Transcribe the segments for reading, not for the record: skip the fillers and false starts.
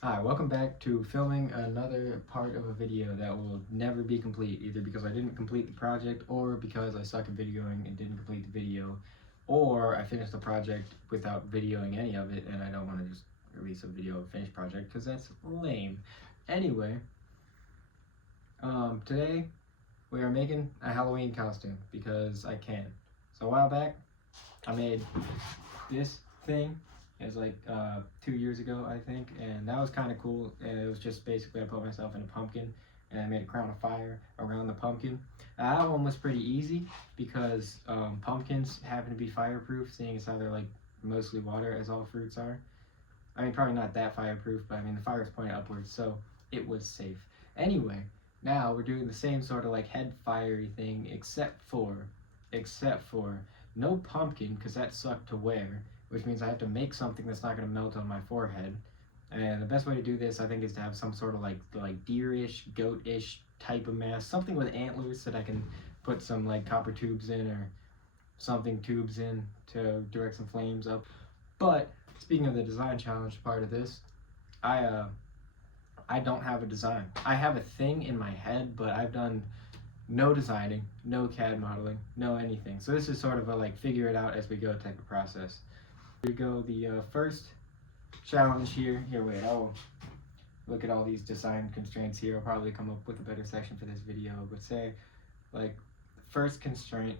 Hi, welcome back to filming another part of a video that will never be complete, either because I didn't complete the project or because I suck at videoing and didn't complete the video, or I finished the project without videoing any of it and I don't want to just release a video of a finished project because that's lame. Anyway, today we are making a Halloween costume because I can. So a while back, I made this thing. It was like 2 years ago, I think, and that was kind of cool. And it was just basically I put myself in a pumpkin and I made a crown of fire around the pumpkin. That one was pretty easy because pumpkins happen to be fireproof, seeing as how they're like mostly water, as all fruits are. I mean, probably not that fireproof, but I mean, the fire is pointing upwards, so it was safe. Anyway, now we're doing the same sort of like head fiery thing, except for no pumpkin, because that sucked to wear, which means I have to make something that's not going to melt on my forehead. And the best way to do this, I think, is to have some sort of like deerish, goatish type of mask, something with antlers that I can put some like copper tubes in or something tubes in to direct some flames up. But speaking of the design challenge part of this, I uh I don't have a design. I have a thing in my head, but I've done no designing, no CAD modeling, no anything. So this is sort of a like figure it out as we go type of process. Here we go. The first challenge here. Here, wait. Oh, look at all these design constraints here. I'll probably come up with a better section for this video. But say, like, first constraint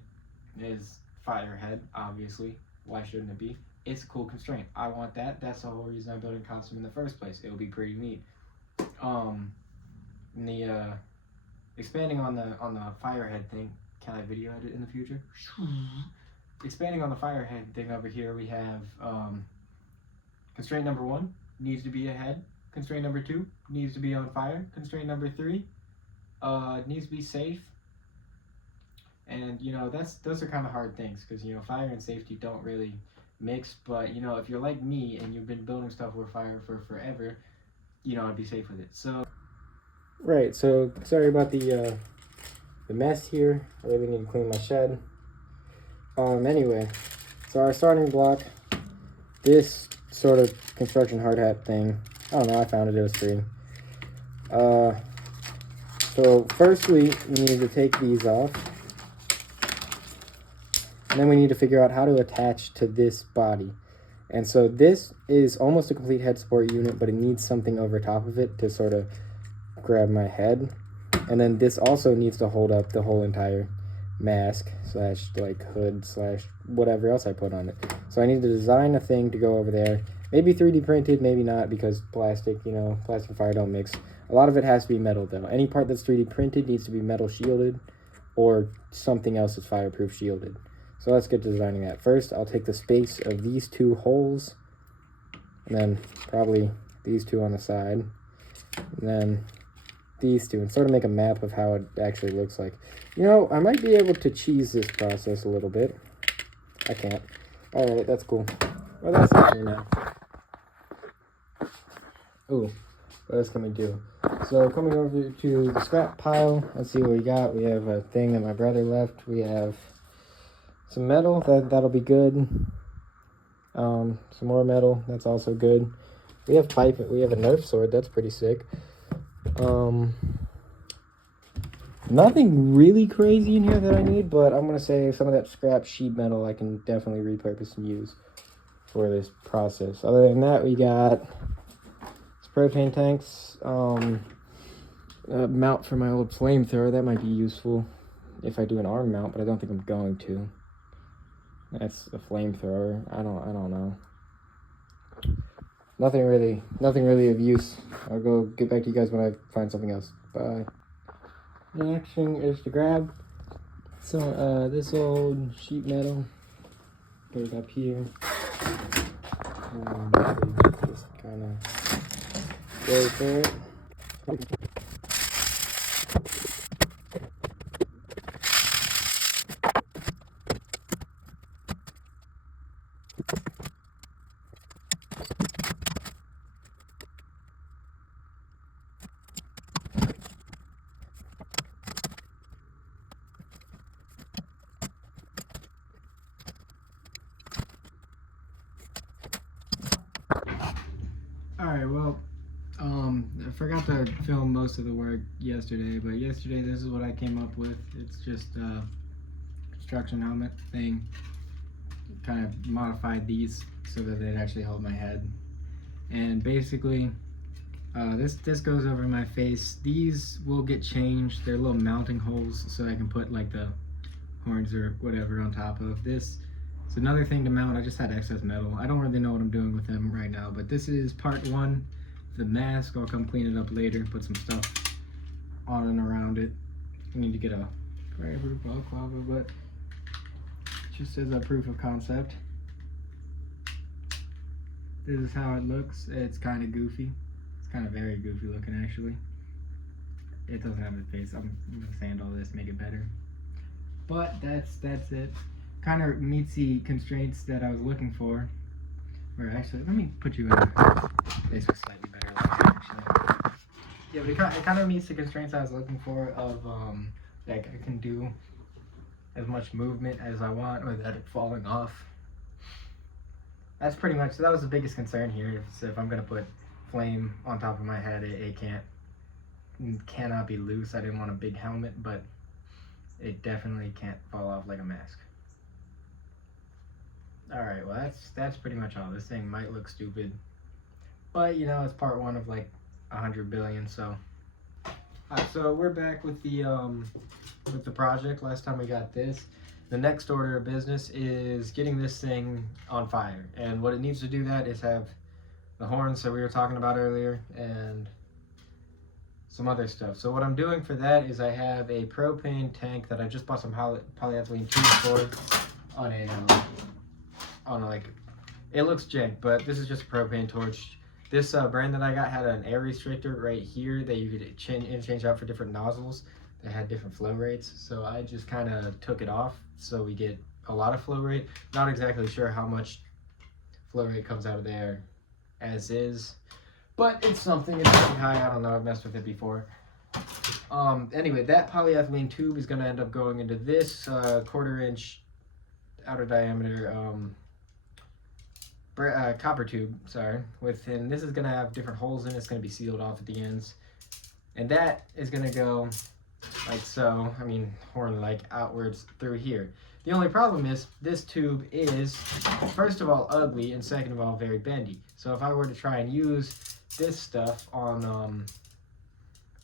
is firehead. Obviously, why shouldn't it be? It's a cool constraint. I want that. That's the whole reason I'm building costume in the first place. It'll be pretty neat. Um, in the expanding on the firehead thing. Can I video edit in the future? Expanding on the firehead thing over here, we have constraint number 1 needs to be a head. Constraint number 2 needs to be on fire. Constraint number 3 needs to be safe. And you know those are kind of hard things because you know fire and safety don't really mix. But you know if you're like me and you've been building stuff with fire for forever, you know I'd be safe with it. So right. So sorry about the mess here. I really need to clean my shed. Anyway, so our starting block, this sort of construction hard hat thing. I don't know. I found it. It was free. So firstly, we need to take these off. And then we need to figure out how to attach to this body. And so this is almost a complete head support unit, but it needs something over top of it to sort of grab my head. And then this also needs to hold up the whole entire mask slash like hood slash whatever else I put on it. So I need to design a thing to go over there. Maybe 3D printed, maybe not, because plastic, you know, plastic and fire don't mix. A lot of it has to be metal though. Any part that's 3D printed needs to be metal shielded or something else that's fireproof shielded. So let's get to designing that. First, I'll take the space of these two holes, and then probably these two on the side, and then these two, and sort of make a map of how it actually looks like. You know, I might be able to cheese this process a little bit. I can't. Alright, that's cool. Well, that's actually now. Ooh, what else can we do? So coming over to the scrap pile, let's see what we got. We have a thing that my brother left. We have some metal, that'll be good. Some more metal, that's also good. We have pipe, we have a Nerf sword, that's pretty sick. Nothing really crazy in here that I need, but I'm gonna say some of that scrap sheet metal I can definitely repurpose and use for this process. Other than that, we got spray paint tanks, a mount for my old flamethrower, that might be useful if I do an arm mount, but I don't think I'm going to. That's a flamethrower. I don't know. Nothing really of use. I'll go get back to you guys when I find something else. Bye. The action is to grab some this old sheet metal, put it up here, just kind of go for it. Alright, well, I forgot to film most of the work yesterday, but yesterday this is what I came up with. It's just a construction helmet thing. Kind of modified these so that they'd actually hold my head. And basically, this goes over my face. These will get changed. They're little mounting holes so I can put like the horns or whatever on top of this. It's another thing to mount. I just had excess metal. I don't really know what I'm doing with them right now, but this is part one. The mask, I'll come clean it up later, put some stuff on and around it. I need to get a fireproof balaclava, but it just says a proof of concept. This is how it looks. It's kind of goofy. It's kind of very goofy looking, actually. It doesn't have a face. I'm gonna sand all this, make it better. But that's it. Kind of meets the constraints that I was looking for. Or actually, let me put you in a place with slightly better light, actually. Yeah, but it kind of meets the constraints I was looking for of, like, I can do as much movement as I want without it falling off. That's pretty much, so that was the biggest concern here. If I'm going to put flame on top of my head, it cannot be loose. I didn't want a big helmet, but it definitely can't fall off like a mask. Alright, well that's pretty much all. This thing might look stupid, but you know, it's part one of like 100 billion, so. Alright, so we're back with the project. Last time we got this. The next order of business is getting this thing on fire, and what it needs to do that is have the horns that we were talking about earlier and some other stuff. So what I'm doing for that is I have a propane tank that I just bought some polyethylene tubes for on like, it looks jank, but this is just a propane torch. This brand that I got had an air restrictor right here that you could change out for different nozzles that had different flow rates. So I just kind of took it off so we get a lot of flow rate. Not exactly sure how much flow rate comes out of there as is, but it's something. It's pretty high. I don't know. I've messed with it before. Anyway, that polyethylene tube is going to end up going into this 1/4 inch outer diameter copper tube, sorry, and this is going to have different holes in it. It's going to be sealed off at the ends, and that is going to go like so, I mean, horn-like outwards through here. The only problem is this tube is, first of all, ugly, and second of all, very bendy. So if I were to try and use this stuff on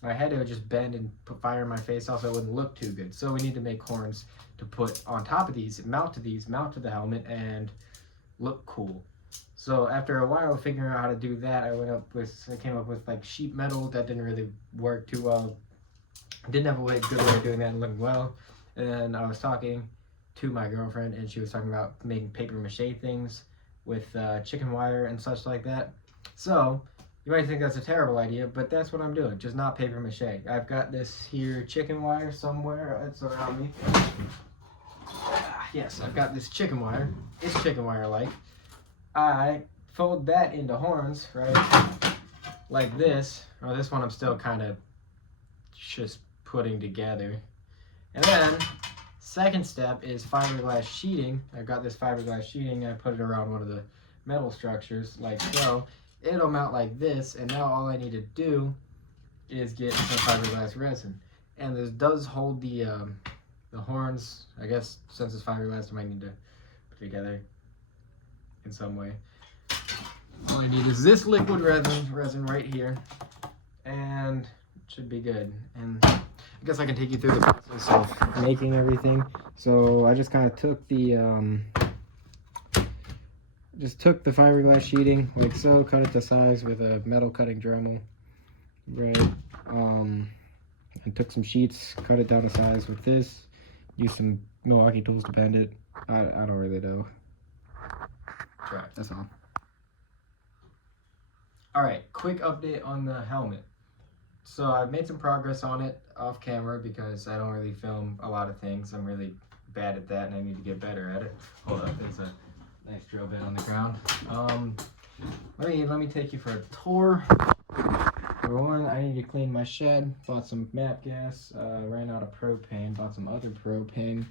my head, it would just bend and put fire in my face. Also, it wouldn't look too good. So we need to make horns to put on top of these, mount to the helmet, and look cool. So after a while of figuring out how to do that, I came up with like sheet metal. That didn't really work too well. Didn't have a good way of doing that and looking well. And then I was talking to my girlfriend, and she was talking about making paper mache things with chicken wire and such like that. So you might think that's a terrible idea, but that's what I'm doing, just not paper mache. I've got this here chicken wire somewhere. It's around me. Yes, I've got this chicken wire. It's chicken wire like. I fold that into horns, right, like this. Or this one I'm still kind of just putting together. And then, second step is fiberglass sheeting. I've got this fiberglass sheeting. I put it around one of the metal structures, like so. It'll mount like this, and now all I need to do is get some fiberglass resin. And this does hold the horns. I guess since it's fiberglass, I might need to put it together in some way. All I need is this liquid resin right here, and it should be good. And I guess I can take you through the process of making everything. So I just kind of took the fiberglass sheeting like so, cut it to size with a metal cutting Dremel, right? And took some sheets, cut it down to size with this. Use some Milwaukee tools to bend it. I don't really know. Try it, that's all. Alright, quick update on the helmet. So I've made some progress on it off camera because I don't really film a lot of things. I'm really bad at that and I need to get better at it. Hold up, there's a nice drill bit on the ground. Let me take you for a tour. Number one, I need to clean my shed. Bought some MAP gas, ran out of propane, bought some other propane.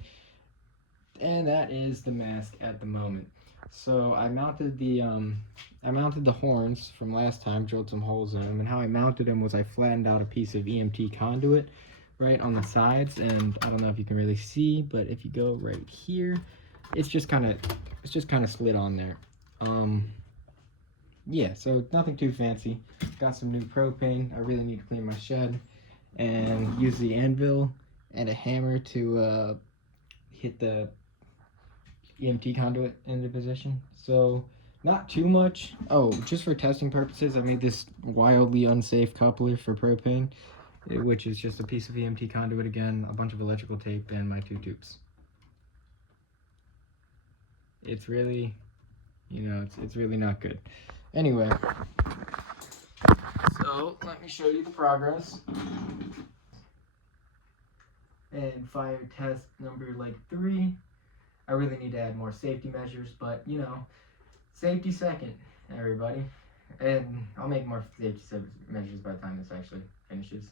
And that is the mask at the moment. So I mounted the horns from last time, drilled some holes in them, and how I mounted them was I flattened out a piece of EMT conduit right on the sides, and I don't know if you can really see, but if you go right here, it's just kind of slid on there. Yeah, so nothing too fancy. Got some new propane. I really need to clean my shed and use the anvil and a hammer to hit the EMT conduit into position. So not too much. Oh, just for testing purposes, I made this wildly unsafe coupler for propane, which is just a piece of EMT conduit again, a bunch of electrical tape, and my 2 tubes. It's really, it's really not good. Anyway, so let me show you the progress. And fire test number 3. I really need to add more safety measures, but safety second, everybody. And I'll make more safety measures by the time this actually finishes.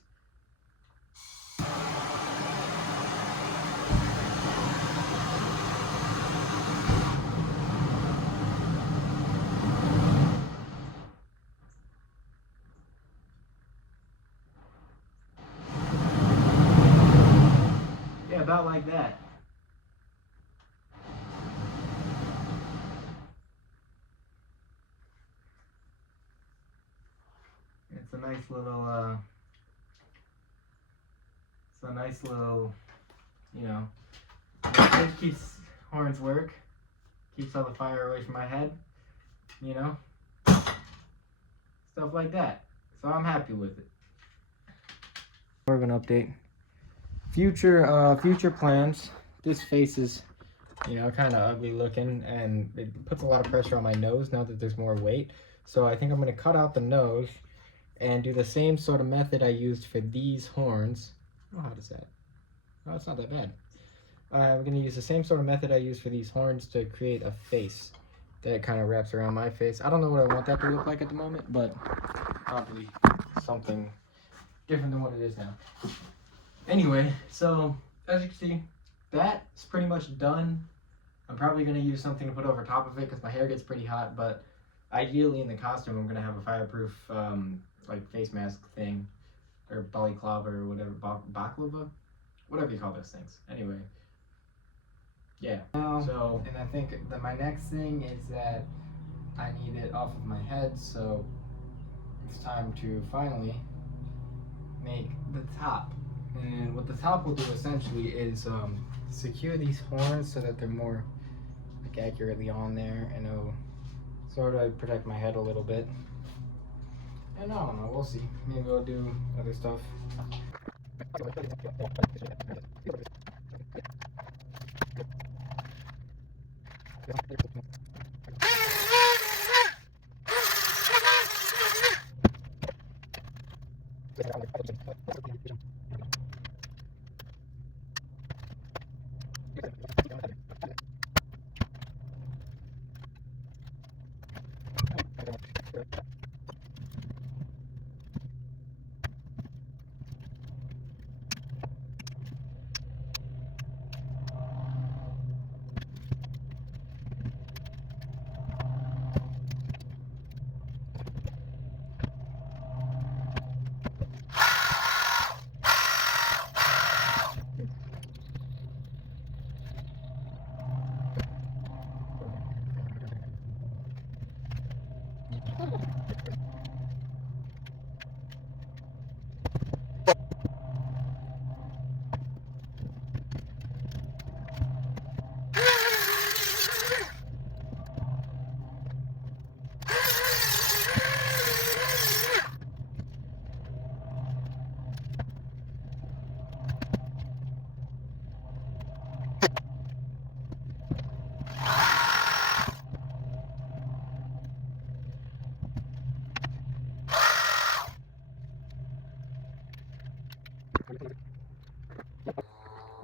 Yeah, about like that. It's a nice little, it keeps horns work, keeps all the fire away from my head, stuff like that. So I'm happy with it. More of an update. Future plans. This face is, kind of ugly looking, and it puts a lot of pressure on my nose now that there's more weight. So I think I'm going to cut out the nose and do the same sort of method I used for these horns. Oh, how does that? Oh, it's not that bad. I'm going to use the same sort of method I used for these horns to create a face that kind of wraps around my face. I don't know what I want that to look like at the moment, but probably something different than what it is now. Anyway, so as you can see, that's pretty much done. I'm probably going to use something to put over top of it because my hair gets pretty hot, but ideally in the costume I'm going to have a fireproof face mask thing, or balaclava or whatever, baklava, whatever you call those things. Anyway, yeah. So, and I think that my next thing is that I need it off of my head, so it's time to finally make the top. And what the top will do essentially is secure these horns so that they're more accurately on there, and it'll sort of protect my head a little bit. And I don't know, we'll see. Maybe I'll do other stuff.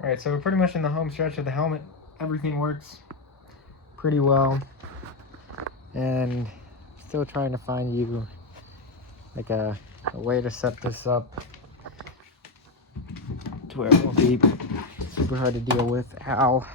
Alright, so we're pretty much in the home stretch of the helmet. Everything works pretty well. And still trying to find you like a way to set this up to where it won't be super hard to deal with. Ow.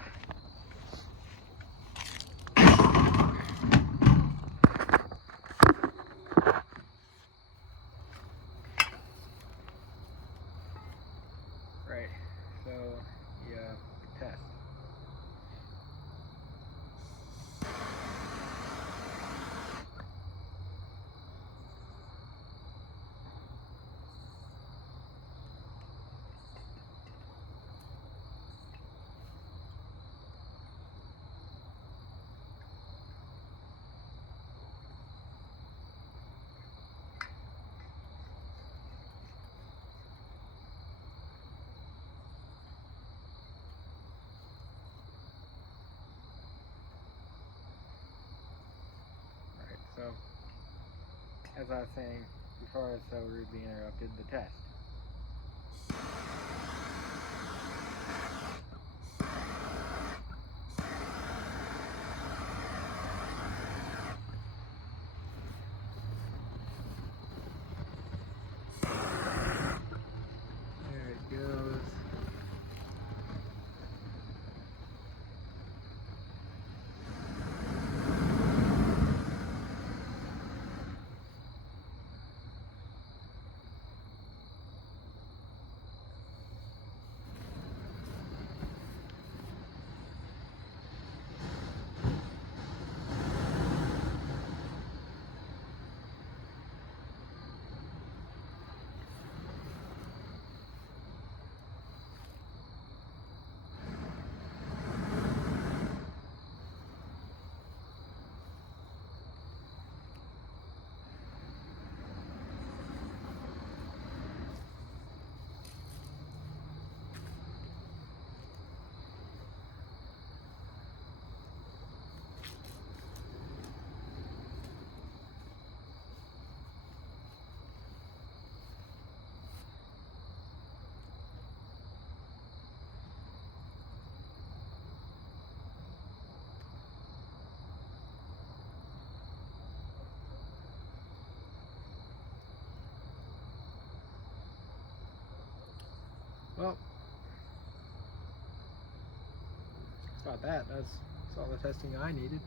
So, as I was saying before I was so rudely interrupted, the test. There it goes. Well, that's about that. That's all the testing I needed.